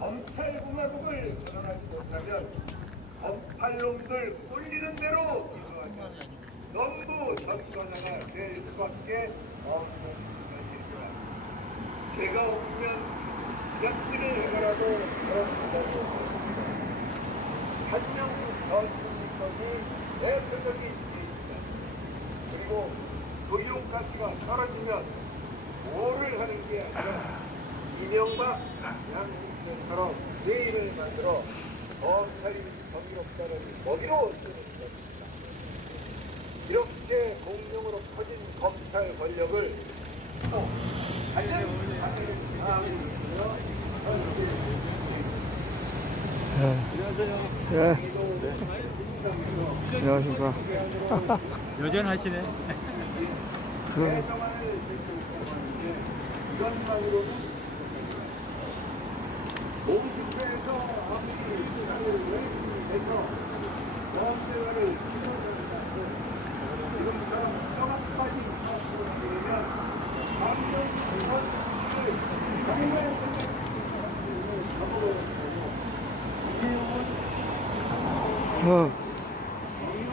검찰공화국을 전환하지 못하면 검찰놈들 꼴리는 대로 전부 전과자가 될 수밖에 없는 것입니다. 제가 오면 역지를 해라도 그렇다고 한명숙 전국민법이 대표적인 일입니다. 그리고 도용가치가 떨어지면 뭐를 하는 게 아니라 이명박 양국처럼 제의를 만들어 검찰이 정의롭다는 먹이로 쓰는 것입니다. 이렇게 공룡으로 퍼진 검찰 권력을 안녕하십니까. 여전하시네. 공식회에서 아무리 수사를 해서 범죄를 지금처럼 정확하게 되면 강경 선수를 정말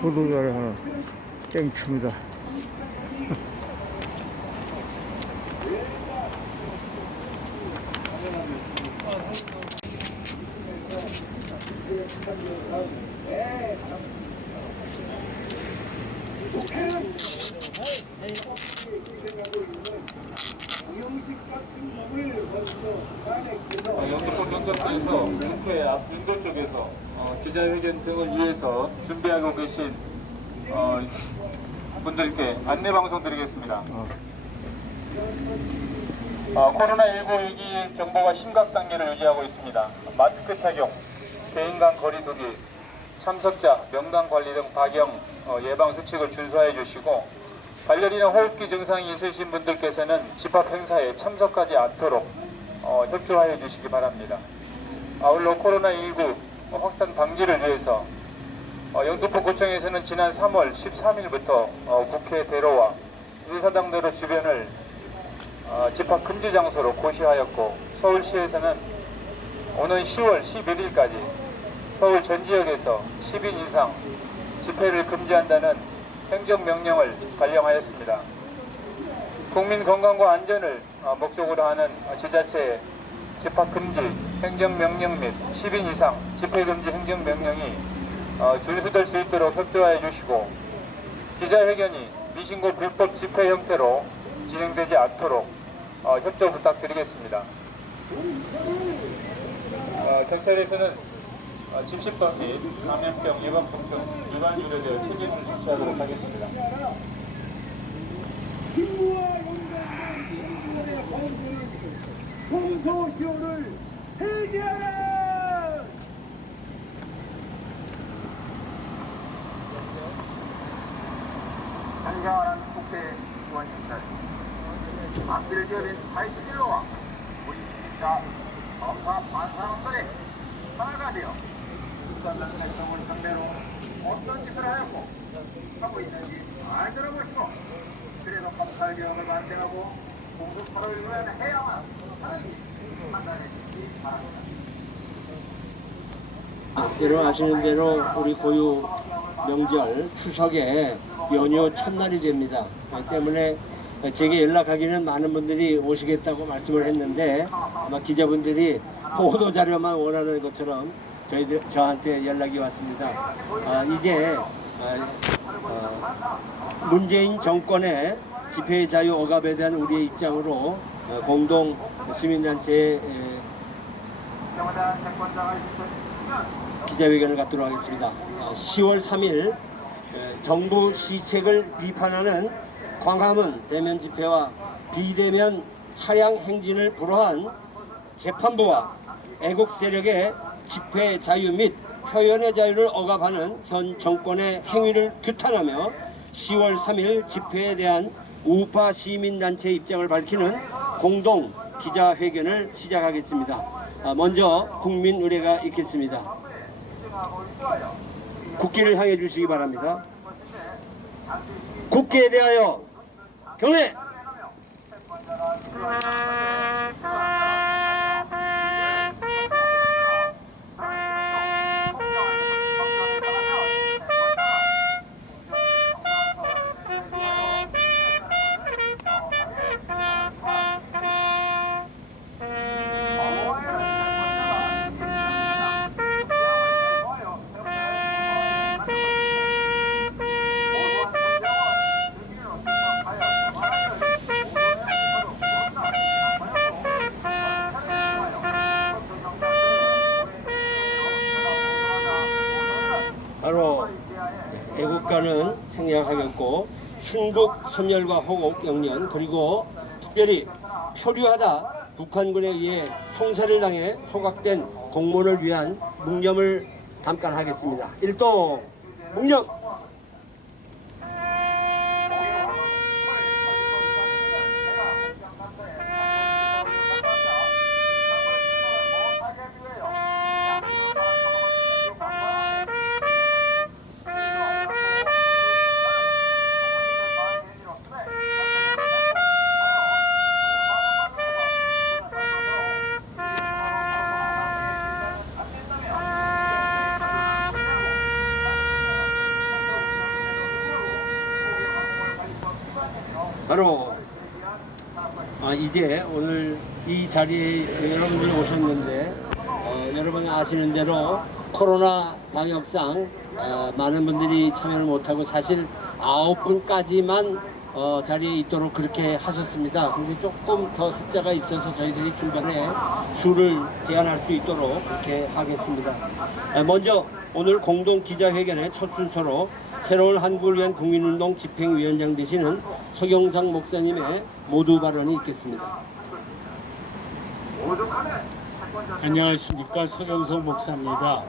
포도자리 하나 땡칩니다. 영등포 경찰서에서 근처의 앞 인도 쪽에서 기자회견 등을 위해서 준비하고 계신 분들께 안내방송 드리겠습니다. 코로나19 위기 정보가 심각 단계를 유지하고 있습니다. 마스크 착용, 개인 간 거리 두기, 참석자 명단 관리 등 박영 예방 수칙을 준수해 주시고 발열이나 호흡기 증상이 있으신 분들께서는 집합 행사에 참석하지 않도록 협조하여 주시기 바랍니다. 아울러 코로나19 확산 방지를 위해서 영등포 구청에서는 지난 3월 13일부터 국회 대로와 의사당대로 주변을 집합 금지 장소로 고시하였고 서울시에서는 오는 10월 11일까지 서울 전 지역에서 10인 이상 집회를 금지한다는 행정명령을 발령하였습니다. 국민 건강과 안전을 목적으로 하는 지자체의 집합금지 행정명령 및 10인 이상 집회금지 행정명령이 준수될 수 있도록 협조하여 주시고 기자회견이 미신고 불법 집회 형태로 진행되지 않도록 협조 부탁드리겠습니다. 경찰에서는 집시법 및 감염병 예방통증 위반율에 대해 책임을実施하도록 하겠습니다. 공소시효를 폐지하라! 존경하는 국회 의원님들, 앞길을 지어낸 사회주의로와 우리 진짜 검사 반사원들의 하나가 되어 국가적 활동을 상대로 어떤 짓을 하였고 하고 있는지 잘 들어보시고 그래서 검찰 개혁을 만들고 공급 토론을 해야만 하는 판단해 주시기 바랍니다. 여러분 아시는 대로 우리 고유 명절 추석에 연휴 첫날이 됩니다. 그렇기 때문에 제게 연락하기는 많은 분들이 오시겠다고 말씀을 했는데 아마 기자분들이 보도 자료만 원하는 것처럼 저한테 연락이 왔습니다. 이제 문재인 정권의 집회 자유 억압에 대한 우리의 입장으로 공동 시민단체 기자회견을 갖도록 하겠습니다. 10월 3일 정부 시책을 비판하는 광화문 대면 집회와 비대면 차량 행진을 불허한 재판부와 애국 세력의 집회 자유 및 표현의 자유를 억압하는 현 정권의 행위를 규탄하며 10월 3일 집회에 대한 우파 시민단체 입장을 밝히는 공동 기자회견을 시작하겠습니다. 먼저 국민 의례가 있겠습니다. 국기를 향해 주시기 바랍니다. 국기에 대하여 경례! 바로 애국가는 생략하겠고 순국 선열과 호국 영년 그리고 특별히 표류하다 북한군에 의해 총살을 당해 소각된 공무원을 위한 묵념을 잠깐 하겠습니다. 일동 묵념. 바로 이제 오늘 이 자리에 여러분들이 오셨는데 여러분이 아시는 대로 코로나 방역상 많은 분들이 참여를 못하고 사실 9분까지만 자리에 있도록 그렇게 하셨습니다. 근데 조금 더 숫자가 있어서 저희들이 중간에 수를 제한할 수 있도록 그렇게 하겠습니다. 먼저 오늘 공동 기자회견의 첫 순서로 새로운 한국을 위한 국민운동 집행위원장 되시는 서경상 목사님의 모두 발언이 있겠습니다. 안녕하십니까, 서경석 목사입니다.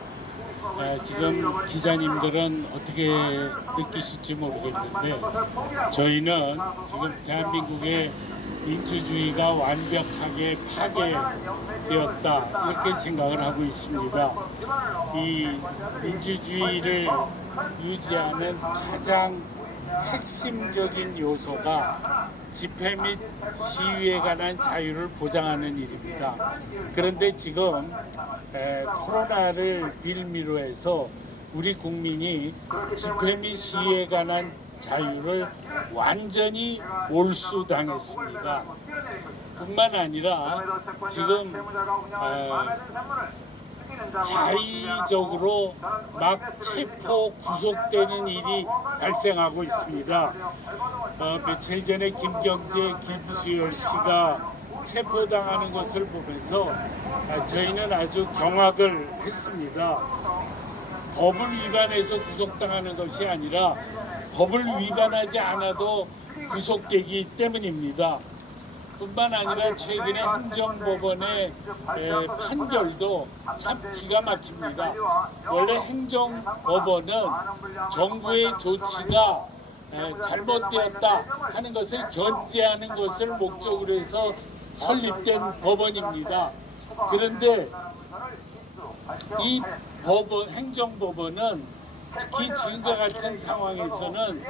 지금 기자님들은 어떻게 느끼실지 모르겠는데 저희는 지금 대한민국의 민주주의가 완벽하게 파괴되었다 이렇게 생각을 하고 있습니다. 이 민주주의를 유지하는 가장 핵심적인 요소가 집회 및 시위에 관한 자유를 보장하는 일입니다. 그런데 지금 코로나를 빌미로 해서 우리 국민이 집회 및 시위에 관한 자유를 완전히 몰수당했습니다. 뿐만 아니라 지금 자의적으로 막 체포 구속되는 일이 발생하고 있습니다. 며칠 전에 김경재, 김수열 씨가 체포당하는 것을 보면서 저희는 아주 경악을 했습니다. 법을 위반해서 구속당하는 것이 아니라 법을 위반하지 않아도 구속되기 때문입니다. 뿐만 아니라 최근에 행정법원의 판결도 참 기가 막힙니다. 원래 행정법원은 정부의 조치가 잘못되었다 하는 것을 견제하는 것을 목적으로 해서 설립된 법원입니다. 그런데 이 행정법원은 특히 지금과 같은 상황에서는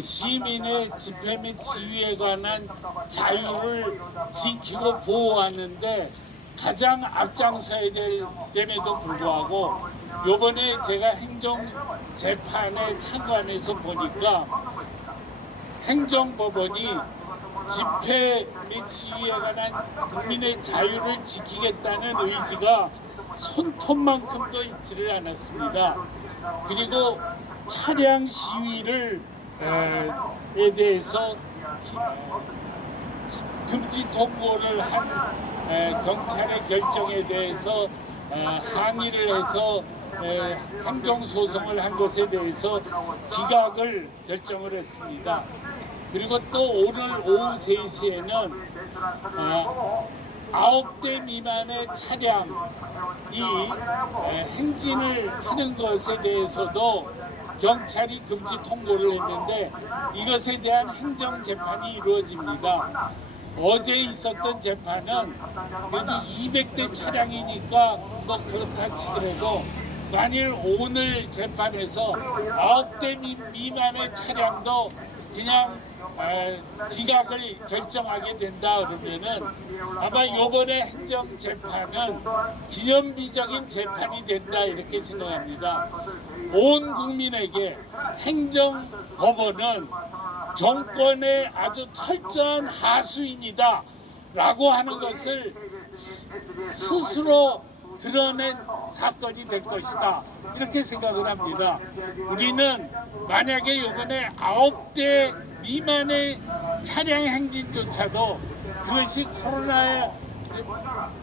시민의 집회 및 시위에 관한 자유를 지키고 보호하는데 가장 앞장서야 됨에도 불구하고 이번에 제가 행정재판에 참관해서 보니까 행정법원이 집회 및 시위에 관한 국민의 자유를 지키겠다는 의지가 손톱만큼도 있지를 않았습니다. 그리고 차량 시위를 에 대해서 금지 통보를 한 경찰의 결정에 대해서 항의를 해서 행정소송을 한 것에 대해서 기각을 결정을 했습니다. 그리고 또 오늘 오후 3시에는 9대 미만의 차량이 행진을 하는 것에 대해서도 경찰이 금지 통보를 했는데 이것에 대한 행정재판이 이루어집니다. 어제 있었던 재판은 그래도 200대 차량이니까 뭐 그렇다 치더라도 만일 오늘 재판에서 9대 미만의 차량도 그냥 기각을 결정하게 된다 그러면은 아마 이번에 행정 재판은 기념비적인 재판이 된다 이렇게 생각합니다. 온 국민에게 행정법원은 정권의 아주 철저한 하수인이다 라고 하는 것을 스스로 드러낸 사건이 될 것이다 이렇게 생각을 합니다. 우리는 만약에 이번에 9대 미만의 차량 행진조차도 그것이 코로나의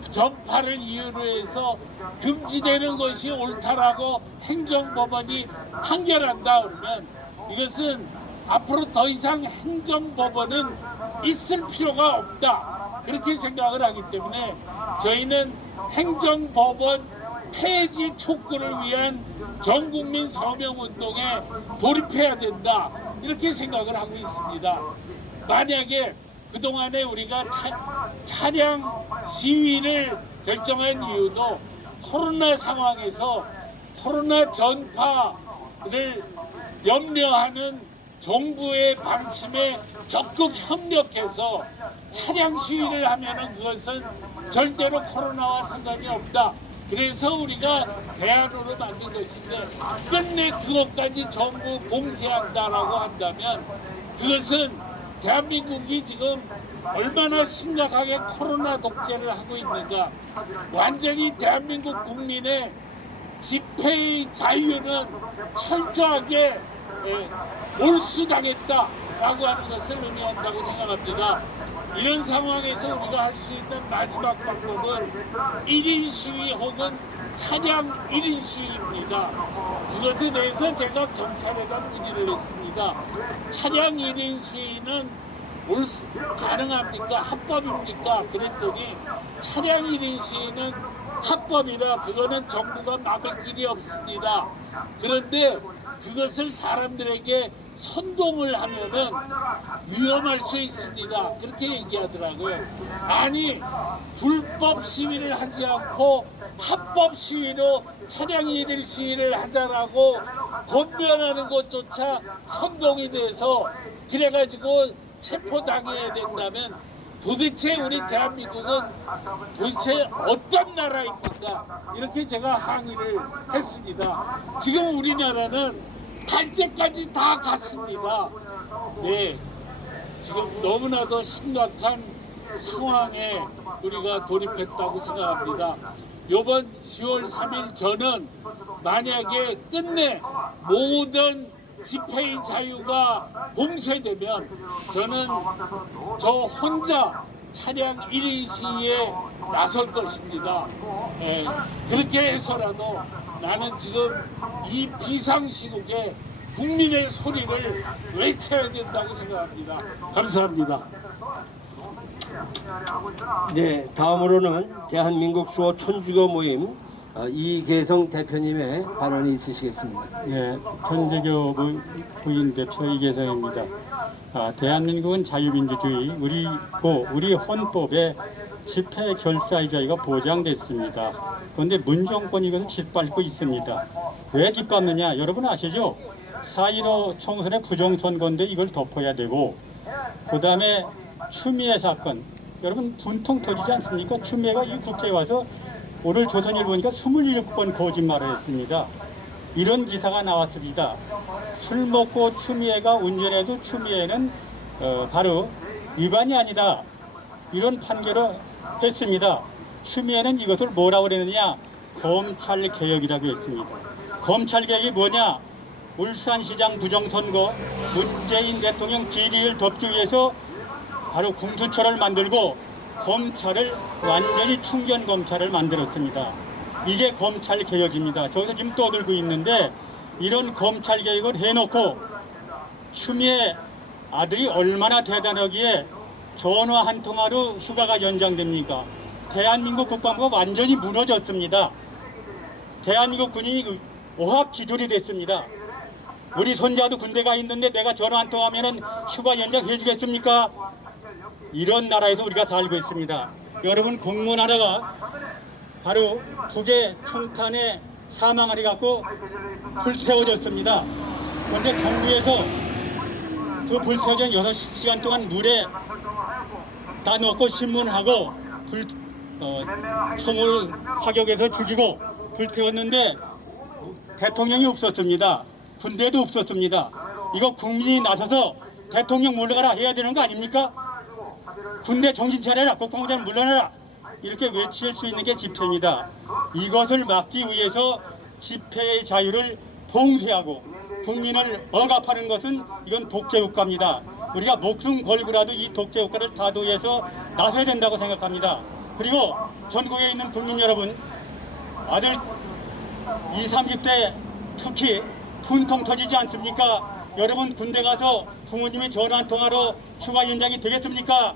전파를 이유로 해서 금지되는 것이 옳다라고 행정법원이 판결한다 그러면 이것은 앞으로 더 이상 행정법원은 있을 필요가 없다 그렇게 생각을 하기 때문에 저희는 행정법원 폐지 촉구를 위한 전국민 서명운동에 돌입해야 된다 이렇게 생각을 하고 있습니다. 만약에 그동안에 우리가 차량 시위를 결정한 이유도 코로나 상황에서 코로나 전파를 염려하는 정부의 방침에 적극 협력해서 차량 시위를 하면은 그것은 절대로 코로나와 상관이 없다. 그래서 우리가 대안으로 만든 것인데 끝내 그것까지 전부 봉쇄한다라고 한다면 그것은 대한민국이 지금 얼마나 심각하게 코로나 독재를 하고 있는가. 완전히 대한민국 국민의 집회의 자유는 철저하게 몰수당했다라고 하는 것을 의미한다고 생각합니다. 이런 상황에서 우리가 할 수 있는 마지막 방법은 1인 시위 혹은 차량 1인 시위입니다. 그것에 대해서 제가 경찰에다 문의를 했습니다. 차량 1인 시위는 가능합니까? 합법입니까? 그랬더니 차량 1인 시위는 합법이라 그거는 정부가 막을 길이 없습니다. 그런데 그것을 사람들에게 선동을 하면은 위험할 수 있습니다. 그렇게 얘기하더라고요. 아니 불법 시위를 하지 않고 합법 시위로 차량 1일 시위를 하자라고 권면하는 것조차 선동이 돼서 그래가지고 체포당해야 된다면 도대체 우리 대한민국은 도대체 어떤 나라입니까? 이렇게 제가 항의를 했습니다. 지금 우리나라는 갈 때까지 다 갔습니다. 네, 지금 너무나도 심각한 상황에 우리가 돌입했다고 생각합니다. 이번 10월 3일 저는 만약에 끝내 모든 집회의 자유가 봉쇄되면 저는 저 혼자 차량 1인 시위에 나설 것입니다. 그렇게 해서라도 나는 지금 이 비상시국에 국민의 소리를 외쳐야 된다고 생각합니다. 감사합니다. 네, 다음으로는 대한민국 수호 천주교 모임 이계성 대표님의 발언이 있으시겠습니다. 네, 천주교 부인 대표 이계성입니다. 대한민국은 자유민주주의, 우리 헌법에 집회 결사의 자유가 보장됐습니다. 그런데 문정권이 이것을 짓밟고 있습니다. 왜 짓밟느냐? 여러분 아시죠? 4.15 총선의 부정선거인데 이걸 덮어야 되고, 그 다음에 추미애 사건, 여러분 분통 터지지 않습니까? 추미애가 이 국회에 와서 오늘 조선일보니까 27번 거짓말을 했습니다. 이런 기사가 나왔습니다. 술 먹고 추미애가 운전해도 추미애는 바로 위반이 아니다. 이런 판결을 했습니다. 추미애는 이것을 뭐라고 그랬느냐? 검찰개혁이라고 했습니다. 검찰개혁이 뭐냐? 울산시장 부정선거, 문재인 대통령 비리를 덮기 위해서 바로 공수처를 만들고 검찰을 완전히 충견검찰을 만들었습니다. 이게 검찰개혁입니다. 저기서 지금 떠들고 있는데 이런 검찰개혁을 해놓고 추미애 아들이 얼마나 대단하기에 전화 한 통화로 휴가가 연장됩니까? 대한민국 국방부가 완전히 무너졌습니다. 대한민국 군인이 오합지졸이 됐습니다. 우리 손자도 군대 가 있는데 내가 전화 한 통하면은 휴가 연장해 주겠습니까? 이런 나라에서 우리가 살고 있습니다. 여러분, 공무원 하나가 바로 북의 총탄에 사망하리 갖고 불태워졌습니다. 그런데 정부에서 그 불태워진 6시간 동안 물에 다 넣고 신문하고 총을 사격해서 죽이고 불태웠는데 대통령이 없었습니다. 군대도 없었습니다. 이거 국민이 나서서 대통령 물러가라 해야 되는 거 아닙니까? 군대 정신 차려라, 국방부장 물러나라, 이렇게 외칠 수 있는 게 집회입니다. 이것을 막기 위해서 집회의 자유를 봉쇄하고 국민을 억압하는 것은 이건 독재국가입니다. 우리가 목숨 걸고라도 이 독재국가를 타도해서 나서야 된다고 생각합니다. 그리고 전국에 있는 국민 여러분, 아들 20, 30대 특히 분통 터지지 않습니까? 여러분, 군대 가서 부모님이 전화 한 통화로 휴가 연장이 되겠습니까?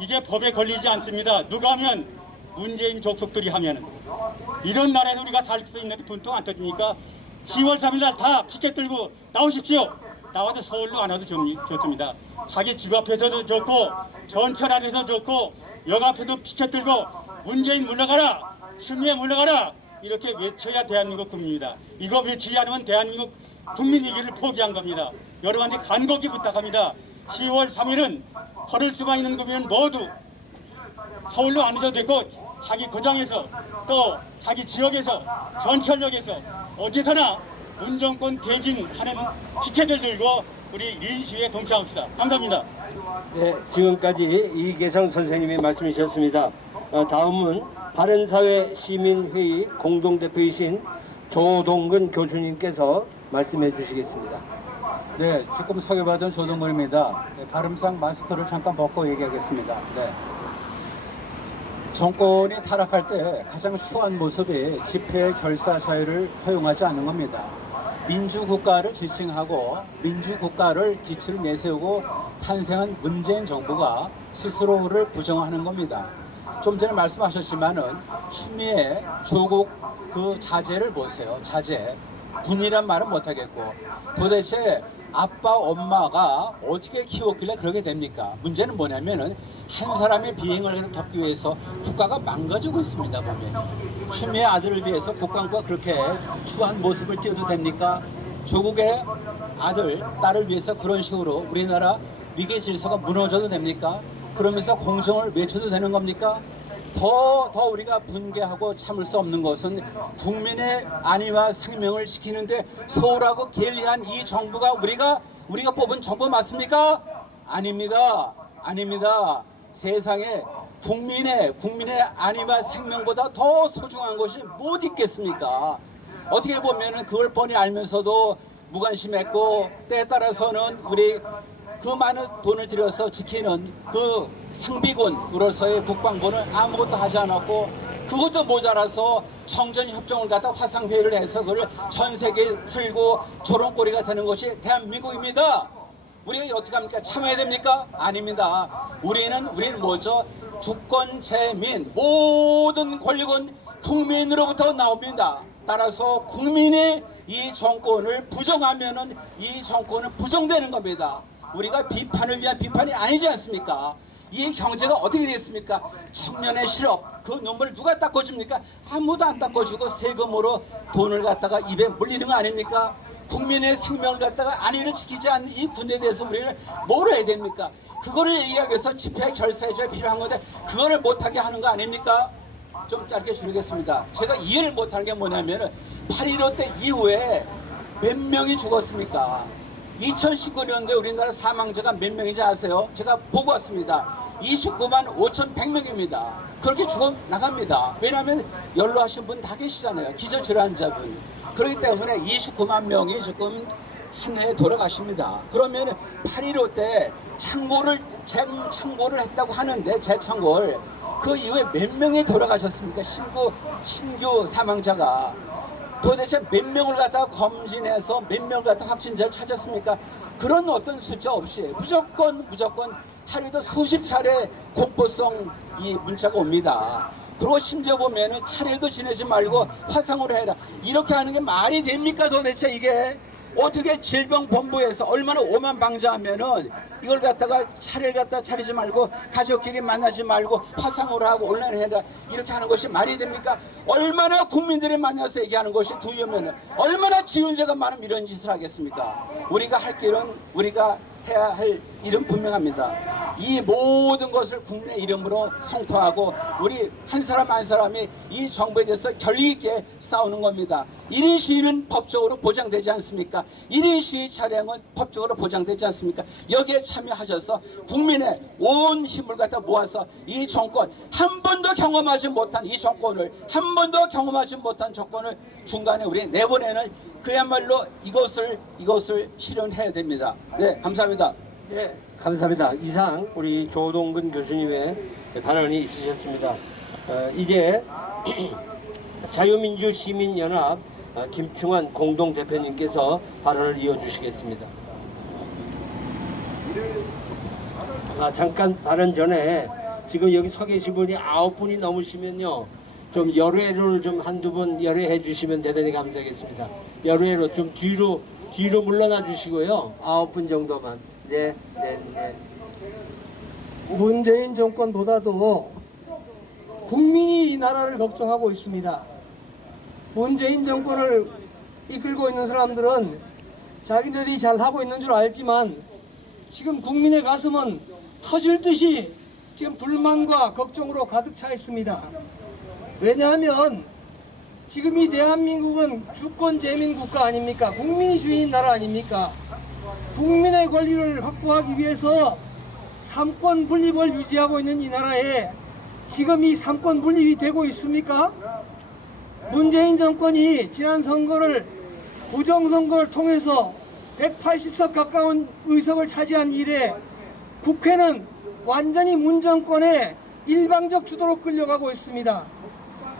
이게 법에 걸리지 않습니다. 누가 하면? 문재인 족속들이 하면. 이런 나라에서 우리가 살 수 있는데 분통 안 터집니까? 10월 3일 날 다 피켓 들고 나오십시오. 나와도 서울로 안 와도 좋습니다. 자기 집 앞에서도 좋고 전철 안에서 좋고 역 앞에도 피켓 들고 문재인 물러가라, 추미애 물러가라, 이렇게 외쳐야 대한민국 국민입니다. 이거 외치지 않으면 대한민국 국민이기를 포기한 겁니다. 여러분한테 간곡히 부탁합니다. 10월 3일은 걸을 수가 있는 국민은 모두 서울로 안 오셔도 되고 자기 고장에서 또 자기 지역에서 전철역에서 어디서나 문정권 대진하는 피켓을 들고 우리 인시위에 동참합시다. 감사합니다. 네, 지금까지 이계성 선생님이 말씀해 주셨습니다. 다음은 바른사회 시민회의 공동대표이신 조동근 교수님께서 말씀해 주시겠습니다. 네, 지금 소개받은 조동근입니다. 네, 발음상 마스크를 잠깐 벗고 얘기하겠습니다. 네. 정권이 타락할 때 가장 추한 모습이 집회 결사 자유를 허용하지 않는 겁니다. 민주국가를 지칭하고 민주국가를 기치를 내세우고 탄생한 문재인 정부가 스스로를 부정하는 겁니다. 좀 전에 말씀하셨지만은 추미애 조국 그 자제를 보세요. 자제. 군이란 말은 못하겠고 도대체 아빠 엄마가 어떻게 키웠길래 그렇게 됩니까? 문제는 뭐냐면은 한 사람의 비행을 덮기 위해서 국가가 망가지고 있습니다. 보면 추미애 아들을 위해서 국방부가 그렇게 추한 모습을 띄워도 됩니까? 조국의 아들, 딸을 위해서 그런 식으로 우리나라 위계 질서가 무너져도 됩니까? 그러면서 공정을 외쳐도 되는 겁니까? 더 우리가 분개하고 참을 수 없는 것은 국민의 안위와 생명을 지키는데 소홀하고 게을리한 이 정부가 우리가 뽑은 정부 맞습니까? 아닙니다. 아닙니다. 세상에 국민의 안위와 생명보다 더 소중한 것이 못 있겠습니까? 어떻게 보면은 그걸 뻔히 알면서도 무관심했고 때에 따라서는 우리 그 많은 돈을 들여서 지키는 그 상비군으로서의 국방부는 아무것도 하지 않았고 그것도 모자라서 청전협정을 갖다 화상회의를 해서 그걸 전 세계에 틀고 조롱거리가 되는 것이 대한민국입니다. 우리가 어떻게 합니까? 참아야 됩니까? 아닙니다. 우리는 뭐죠? 주권, 재민, 모든 권력은 국민으로부터 나옵니다. 따라서 국민이 이 정권을 부정하면은 이 정권은 부정되는 겁니다. 우리가 비판을 위한 비판이 아니지 않습니까? 이 경제가 어떻게 되겠습니까? 청년의 실업, 그 눈물 누가 닦아줍니까? 아무도 안 닦아주고 세금으로 돈을 갖다가 입에 물리는 거 아닙니까? 국민의 생명을 갖다가 안위를 지키지 않는 이 군대에 대해서 우리는 뭘 해야 됩니까? 그거를 얘기하기 위해서 집회 결사해줘야 필요한 건데 그거를 못하게 하는 거 아닙니까? 좀 짧게 줄이겠습니다. 제가 이해를 못하는 게 뭐냐면 8.15 때 이후에 몇 명이 죽었습니까? 2019년도에 우리나라 사망자가 몇 명인지 아세요? 제가 보고 왔습니다. 29만 5,100명입니다. 그렇게 죽어 나갑니다. 왜냐하면 연로하신 분 다 계시잖아요. 기저질환자분. 그렇기 때문에 29만 명이 지금 한 해에 돌아가십니다. 그러면 8.15 때 창고를 했다고 하는데 재창고를 그 이후에 몇 명이 돌아가셨습니까? 신규 사망자가. 도대체 몇 명을 갖다가 검진해서 몇 명을 갖다가 확진자를 찾았습니까? 그런 어떤 숫자 없이 무조건 하루에도 수십 차례 공포성 이 문자가 옵니다. 그리고 심지어 보면은 차례도 지내지 말고 화상으로 해라. 이렇게 하는 게 말이 됩니까 도대체 이게? 어떻게 질병본부에서 얼마나 오만방자하면은 이걸 갖다가 차례를 갖다 차리지 말고 가족끼리 만나지 말고 화상으로 하고 온라인 해라 이렇게 하는 것이 말이 됩니까? 얼마나 국민들이 만나서 얘기하는 것이 두려우면 얼마나 지은죄가 많으면 이런 짓을 하겠습니까? 우리가 할 길은 우리가 해야 할 일은 분명합니다. 이 모든 것을 국민의 이름으로 성토하고 우리 한 사람 한 사람이 이 정부에 대해서 결의 있게 싸우는 겁니다. 1인 시위는 법적으로 보장되지 않습니까? 1인 시위 차량은 법적으로 보장되지 않습니까? 여기에 참여하셔서 국민의 온 힘을 갖다 모아서 이 정권 한 번도 경험하지 못한 이 정권을 한 번도 경험하지 못한 정권을 중간에 우리 내보내는 그야말로 이것을 실현해야 됩니다. 네, 감사합니다. 네, 감사합니다. 이상 우리 조동근 교수님의 발언이 있으셨습니다. 이제 자유민주시민연합 김충환 공동대표님께서 발언을 이어주시겠습니다. 잠깐 발언 전에 지금 여기 서 계신 분이 9분이 넘으시면요 좀 열애를 좀 한두 번 열애해 주시면 대단히 감사하겠습니다. 열애로 좀 뒤로 물러나 주시고요. 9분 정도만. 네. 문재인 정권보다도 국민이 이 나라를 걱정하고 있습니다. 문재인 정권을 이끌고 있는 사람들은 자기들이 잘하고 있는 줄 알지만 지금 국민의 가슴은 터질 듯이 지금 불만과 걱정으로 가득 차 있습니다. 왜냐하면 지금 이 대한민국은 주권 재민 국가 아닙니까? 국민이 주인인 나라 아닙니까? 국민의 권리를 확보하기 위해서 삼권 분립을 유지하고 있는 이 나라에 지금 이 삼권 분립이 되고 있습니까? 문재인 정권이 지난 선거를 부정선거를 통해서 180석 가까운 의석을 차지한 이래 국회는 완전히 문 정권의 일방적 주도로 끌려가고 있습니다.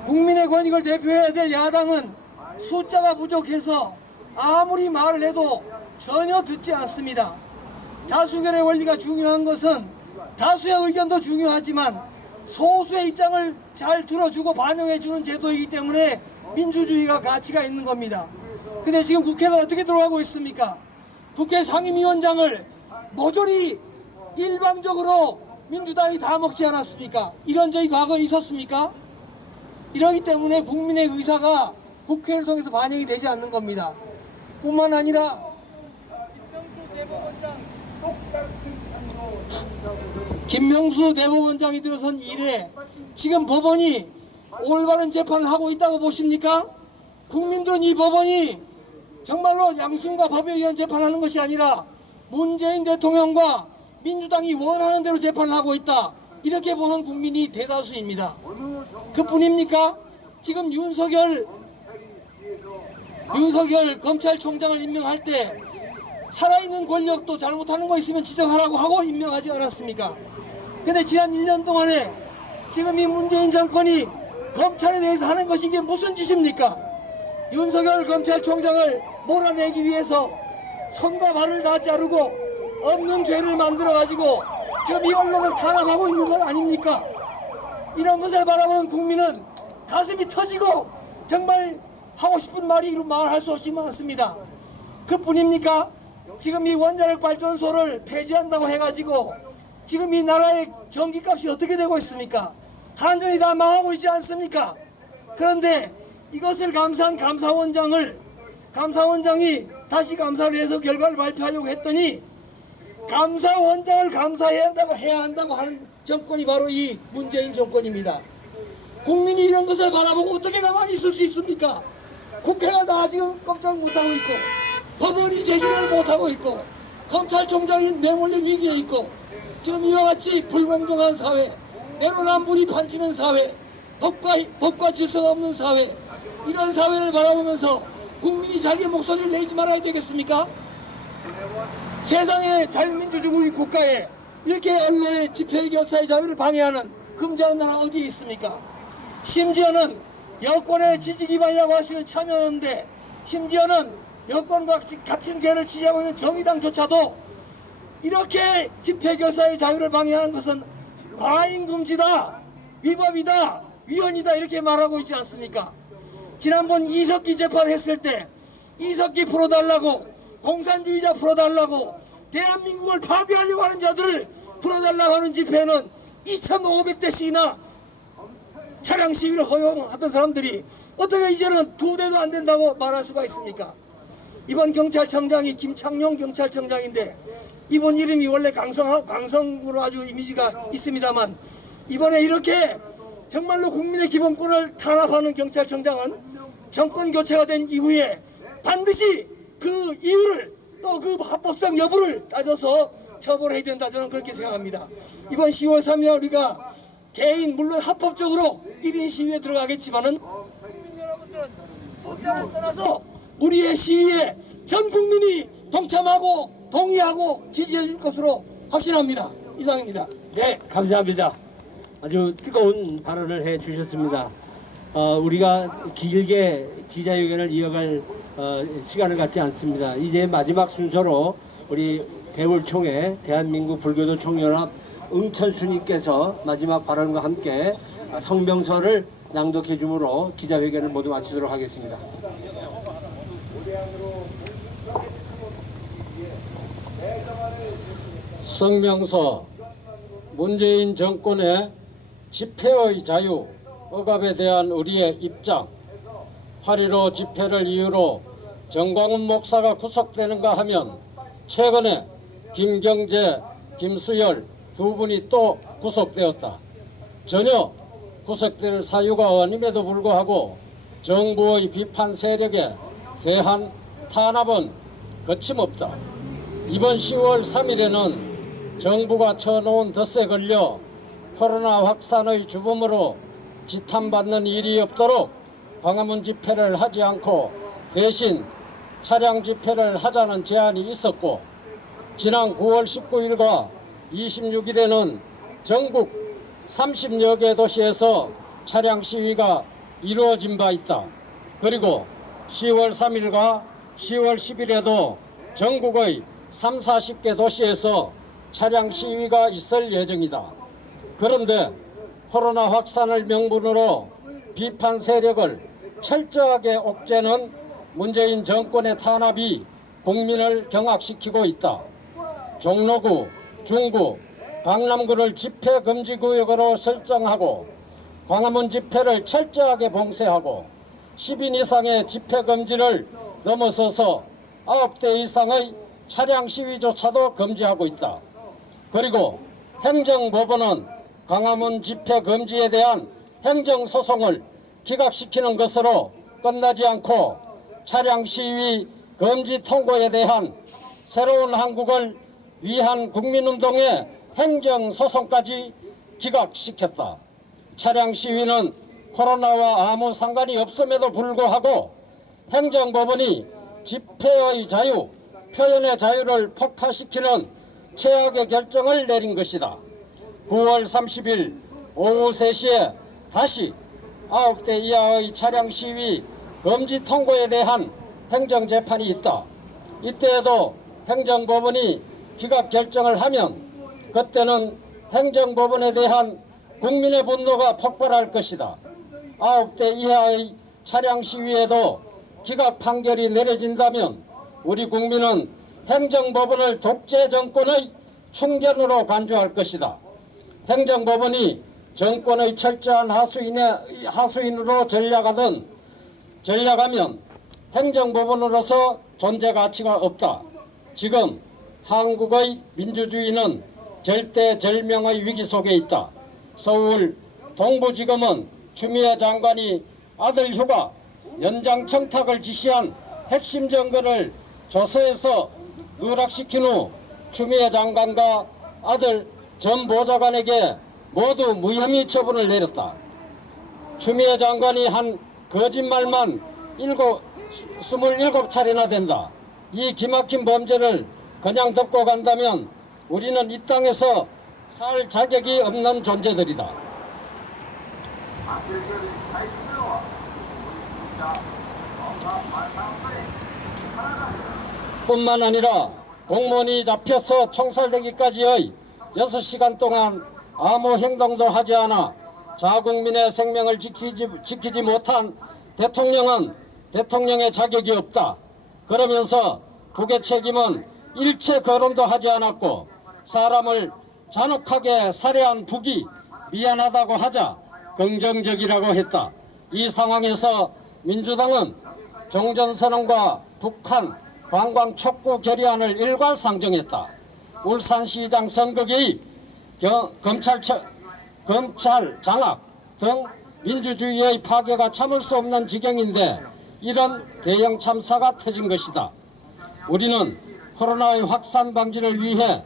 국민의 권익을 대표해야 될 야당은 숫자가 부족해서 아무리 말을 해도 전혀 듣지 않습니다. 다수결의 원리가 중요한 것은 다수의 의견도 중요하지만 소수의 입장을 잘 들어주고 반영해주는 제도이기 때문에 민주주의가 가치가 있는 겁니다. 근데 지금 국회가 어떻게 돌아가고 있습니까? 국회 상임위원장을 모조리 일방적으로 민주당이 다 먹지 않았습니까? 이런 적이 과거에 있었습니까? 이러기 때문에 국민의 의사가 국회를 통해서 반영이 되지 않는 겁니다. 뿐만 아니라 김명수 대법원장이 들어선 이래 지금 법원이 올바른 재판을 하고 있다고 보십니까? 국민들은 이 법원이 정말로 양심과 법에 의한 재판하는 것이 아니라 문재인 대통령과 민주당이 원하는 대로 재판을 하고 있다, 이렇게 보는 국민이 대다수입니다. 그뿐입니까? 지금 윤석열 검찰총장을 임명할 때 살아있는 권력도 잘못하는 거 있으면 지적하라고 하고 임명하지 않았습니까? 근데 지난 1년 동안에 지금 이 문재인 정권이 검찰에 대해서 하는 것이 이게 무슨 짓입니까? 윤석열 검찰총장을 몰아내기 위해서 손과 발을 다 자르고 없는 죄를 만들어가지고 지금 이 언론을 탄압하고 있는 것 아닙니까? 이런 것을 바라보는 국민은 가슴이 터지고 정말 하고 싶은 말이 말할 수 없이 많습니다. 그뿐입니까? 지금 이 원자력 발전소를 폐지한다고 해가지고 지금 이 나라의 전기값이 어떻게 되고 있습니까? 한전이 다 망하고 있지 않습니까? 그런데 이것을 감사한 감사원장이 다시 감사를 해서 결과를 발표하려고 했더니 감사원장을 감사해야 한다고 하는 정권이 바로 이 문재인 정권입니다. 국민이 이런 것을 바라보고 어떻게 가만히 있을 수 있습니까? 국회가 다 지금 꼼짝 못하고 있고 법원이 제기를 못하고 있고 검찰총장이 뇌물력 위기에 있고 지금 이와 같이 불공정한 사회, 내로남불이 판치는 사회, 법과 질서가 없는 사회, 이런 사회를 바라보면서 국민이 자기의 목소리를 내지 말아야 되겠습니까? 세상의 자유민주주의 국가에 이렇게 언론의 집회 결사의 자유를 방해하는 금지하는 나라 어디에 있습니까? 심지어는 여권의 지지 기반이라고 할 수 있는 참여연대, 심지어는 여권과 같은 궤를 지지하고 있는 정의당조차도 이렇게 집회 결사의 자유를 방해하는 것은 과잉 금지다, 위법이다, 위헌이다, 이렇게 말하고 있지 않습니까? 지난번 이석기 재판을 했을 때 이석기 풀어달라고 공산주의자 풀어달라고 대한민국을 파괴하려고 하는 자들을 풀어달라고 하는 집회는 2,500대씩이나 차량 시위를 허용하던 사람들이 어떻게 이제는 2대도 안 된다고 말할 수가 있습니까? 이번 경찰청장이 김창룡 경찰청장인데 이번 이름이 원래 강성으로 아주 이미지가 있습니다만 이번에 이렇게 정말로 국민의 기본권을 탄압하는 경찰청장은 정권 교체가 된 이후에 반드시 그 이유를 또 그 합법성 여부를 따져서 처벌해야 된다, 저는 그렇게 생각합니다. 이번 10월 3일 우리가 개인 물론 합법적으로 1인 시위에 들어가겠지만은 국민 여러분들은 숫자를 떠나서 우리의 시위에 전 국민이 동참하고 동의하고 지지해 줄 것으로 확신합니다. 이상입니다. 네, 감사합니다. 아주 뜨거운 발언을 해 주셨습니다. 우리가 길게 기자회견을 이어갈 시간을 갖지 않습니다. 이제 마지막 순서로 우리 대울총회 대한민국 불교도 총연합 응천수님께서 마지막 발언과 함께 성명서를 낭독해 주므로 기자회견을 모두 마치도록 하겠습니다. 성명서. 문재인 정권의 집회의 자유, 억압에 대한 우리의 입장. 8.15 집회를 이유로 정광훈 목사가 구속되는가 하면 최근에 김경재, 김수열 두 분이 또 구속되었다. 전혀 구속될 사유가 아님에도 불구하고 정부의 비판 세력에 대한 탄압은 거침없다. 이번 10월 3일에는 정부가 쳐놓은 덫에 걸려 코로나 확산의 주범으로 지탄받는 일이 없도록 광화문 집회를 하지 않고 대신 차량 집회를 하자는 제안이 있었고, 지난 9월 19일과 26일에는 전국 30여 개 도시에서 차량 시위가 이루어진 바 있다. 그리고 10월 3일과 10월 10일에도 전국의 3, 40개 도시에서 차량 시위가 있을 예정이다. 그런데 코로나 확산을 명분으로 비판 세력을 철저하게 옥죄는 문재인 정권의 탄압이 국민을 경악시키고 있다. 종로구, 중구, 강남구를 집회 금지 구역으로 설정하고 광화문 집회를 철저하게 봉쇄하고 10인 이상의 집회 금지를 넘어서서 9대 이상의 차량 시위조차도 금지하고 있다. 그리고 행정법원은 광화문 집회 금지에 대한 행정소송을 기각시키는 것으로 끝나지 않고 차량 시위 금지 통고에 대한 새로운 한국을 위한 국민운동의 행정소송까지 기각시켰다. 차량 시위는 코로나와 아무 상관이 없음에도 불구하고 행정법원이 집회의 자유, 표현의 자유를 폭파시키는 최악의 결정을 내린 것이다. 9월 30일 오후 3시에 다시 9대 이하의 차량 시위 금지 통고에 대한 행정재판이 있다. 이때에도 행정법원이 기각 결정을 하면 그때는 행정법원에 대한 국민의 분노가 폭발할 것이다. 9대 이하의 차량 시위에도 기각 판결이 내려진다면 우리 국민은 행정법원을 독재 정권의 충견으로 간주할 것이다. 행정법원이 정권의 철저한 하수인으로 전략하면 행정법원으로서 존재 가치가 없다. 지금 한국의 민주주의는 절대절명의 위기 속에 있다. 서울 동부지검은 추미애 장관이 아들 휴가 연장 청탁을 지시한 핵심 증거를 조서에서 누락시킨 후 추미애 장관과 아들 전 보좌관에게 모두 무혐의 처분을 내렸다. 추미애 장관이 한 거짓말만 27차례나 된다. 이 기막힌 범죄를 그냥 덮고 간다면 우리는 이 땅에서 살 자격이 없는 존재들이다. 뿐만 아니라 공무원이 잡혀서 총살되기까지의 6시간 동안 아무 행동도 하지 않아 자국민의 생명을 지키지 못한 대통령은 대통령의 자격이 없다. 그러면서 북의 책임은 일체 거론도 하지 않았고 사람을 잔혹하게 살해한 북이 미안하다고 하자 긍정적이라고 했다. 이 상황에서 민주당은 종전선언과 북한 관광 촉구 결의안을 일괄상정했다. 울산시장 선거 개입, 검찰 장악 등 민주주의의 파괴가 참을 수 없는 지경인데 이런 대형 참사가 터진 것이다. 우리는 코로나의 확산 방지를 위해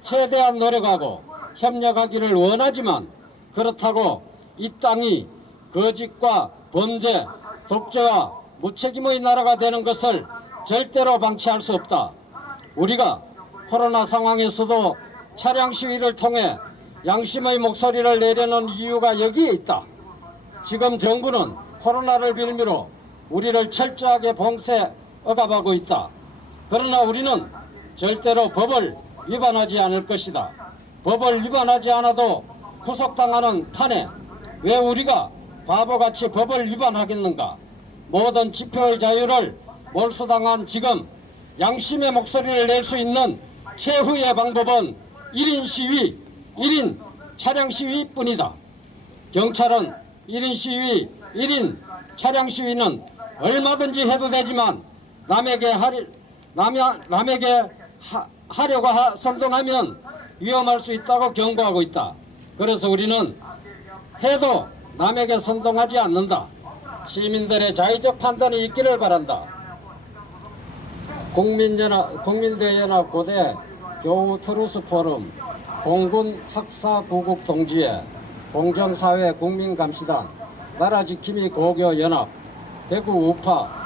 최대한 노력하고 협력하기를 원하지만 그렇다고 이 땅이 거짓과 범죄, 독재와 무책임의 나라가 되는 것을 절대로 방치할 수 없다. 우리가 코로나 상황에서도 차량 시위를 통해 양심의 목소리를 내려는 이유가 여기에 있다. 지금 정부는 코로나를 빌미로 우리를 철저하게 봉쇄 억압하고 있다. 그러나 우리는 절대로 법을 위반하지 않을 것이다. 법을 위반하지 않아도 구속당하는 판에 왜 우리가 바보같이 법을 위반하겠는가? 모든 집회의 자유를 몰수당한 지금 양심의 목소리를 낼 수 있는 최후의 방법은 1인 시위, 1인 차량 시위뿐이다. 경찰은 1인 시위, 1인 차량 시위는 얼마든지 해도 되지만 남에게 하려고 선동하면 위험할 수 있다고 경고하고 있다. 그래서 우리는 해도 남에게 선동하지 않는다. 시민들의 자의적 판단이 있기를 바란다. 국민대연합고대 교우트루스포럼 공군 학사구국 동지회 공정사회 국민감시단 나라지킴이 고교연합 대구 우파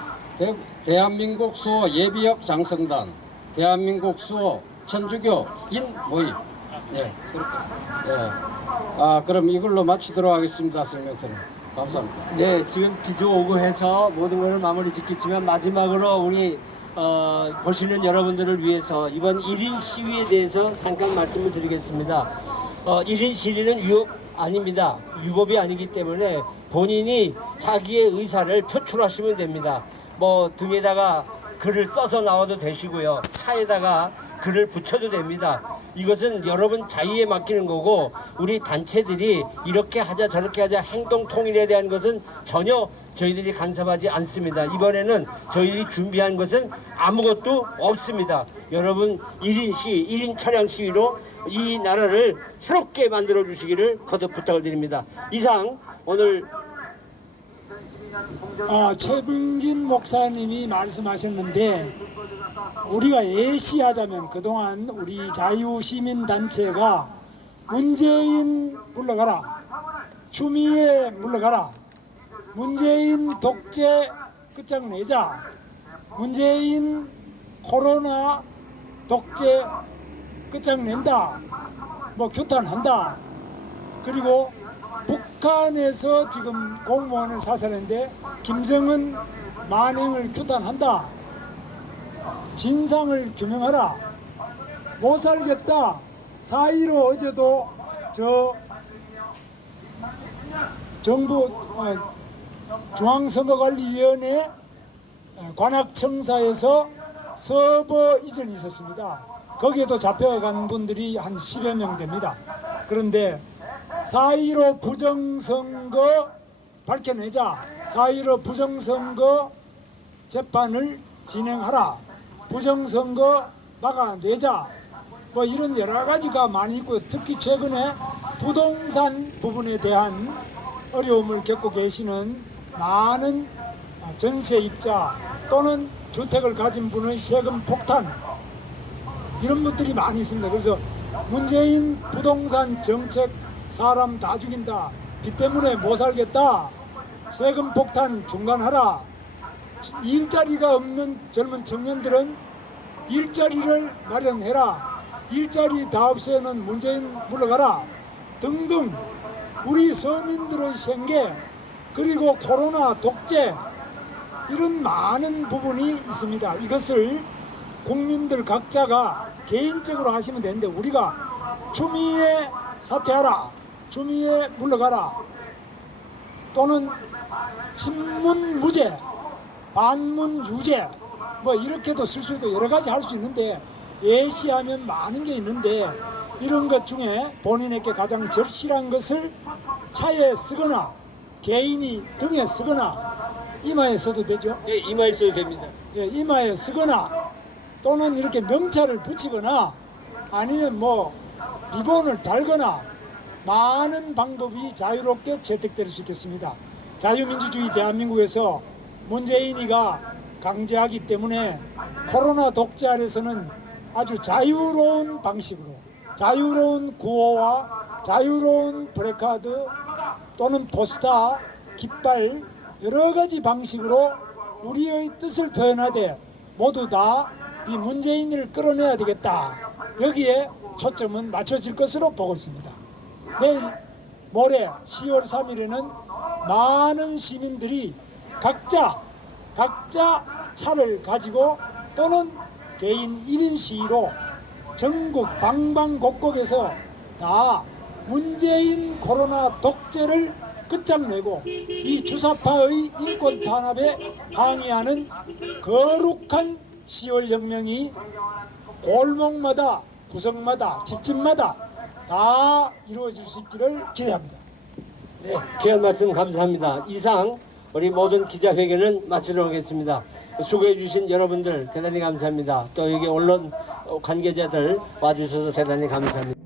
대한민국 수호 예비역 장성단 대한민국 수호 천주교 인 모임. 네, 그럼 이걸로 마치도록 하겠습니다. 성명서는 감사합니다. 네, 지금 비도 오고 해서 모든 것을 마무리 짓겠지만 마지막으로 우리 보시는 여러분들을 위해서 이번 1인 시위에 대해서 잠깐 말씀을 드리겠습니다. 1인 시위는 아닙니다. 위법이 아니기 때문에 본인이 자기의 의사를 표출하시면 됩니다. 뭐 등에다가 글을 써서 나와도 되시고요. 차에다가 글을 붙여도 됩니다. 이것은 여러분 자유에 맡기는 거고 우리 단체들이 이렇게 하자 저렇게 하자 행동 통일에 대한 것은 전혀 저희들이 간섭하지 않습니다. 이번에는 저희들이 준비한 것은 아무것도 없습니다. 여러분 1인 시위, 1인 차량 시위로 이 나라를 새롭게 만들어 주시기를 거듭 부탁을 드립니다. 이상 오늘 최빙진 목사님이 말씀하셨는데 우리가 예시하자면 그동안 우리 자유시민단체가 문재인 물러가라, 추미애 물러가라, 문재인 독재 끝장내자, 문재인 코로나 독재 끝장낸다, 뭐 규탄한다, 그리고 북한에서 지금 공무원을 사살했는데 김정은 만행을 규탄한다, 진상을 규명하라, 못 살겠다. 4.15 어제도 저 정부 중앙선거관리위원회 관악청사에서 서버 이전이 있었습니다. 거기에도 잡혀간 분들이 한 10여 명 됩니다. 그런데 4.15 부정선거 밝혀내자, 4.15 부정선거 재판을 진행하라, 부정선거 막아내자, 뭐 이런 여러 가지가 많이 있고 특히 최근에 부동산 부분에 대한 어려움을 겪고 계시는 많은 전세입자 또는 주택을 가진 분의 세금 폭탄 이런 분들이 많이 있습니다. 그래서 문재인 부동산 정책 사람 다 죽인다, 빚 때문에 못 살겠다, 세금 폭탄 중단하라, 일자리가 없는 젊은 청년들은 일자리를 마련해라, 일자리 다 없애는 문재인 물러가라 등등 우리 서민들의 생계 그리고 코로나 독재 이런 많은 부분이 있습니다. 이것을 국민들 각자가 개인적으로 하시면 되는데 우리가 추미애 사퇴하라, 추미애 물러가라, 또는 친문 무죄, 반문 유죄 뭐 이렇게도 쓸 수도 여러 가지 할 수 있는데 예시하면 많은 게 있는데 이런 것 중에 본인에게 가장 절실한 것을 차에 쓰거나 개인이 등에 쓰거나 이마에 써도 되죠? 예, 이마에 써도 됩니다. 예, 이마에 쓰거나 또는 이렇게 명찰을 붙이거나 아니면 뭐 리본을 달거나 많은 방법이 자유롭게 채택될 수 있겠습니다. 자유민주주의 대한민국에서 문재인이가 강제하기 때문에 코로나 독재 아래서는 아주 자유로운 방식으로 자유로운 구호와 자유로운 프래카드 또는 포스터, 깃발 여러 가지 방식으로 우리의 뜻을 표현하되 모두 다 이 문재인을 끌어내야 되겠다. 여기에 초점은 맞춰질 것으로 보고 있습니다. 내일 모레 10월 3일에는 많은 시민들이 각자 차를 가지고 또는 개인 1인 시위로 전국 방방곡곡에서 다 문재인 코로나 독재를 끝장내고 이 주사파의 인권 탄압에 항의하는 거룩한 10월 혁명이 골목마다 구석마다 집집마다 다 이루어질 수 있기를 기대합니다. 네, 귀한 말씀 감사합니다. 이상 우리 모든 기자회견은 마치도록 하겠습니다. 수고해 주신 여러분들 대단히 감사합니다. 또 여기 언론 관계자들 와주셔서 대단히 감사합니다.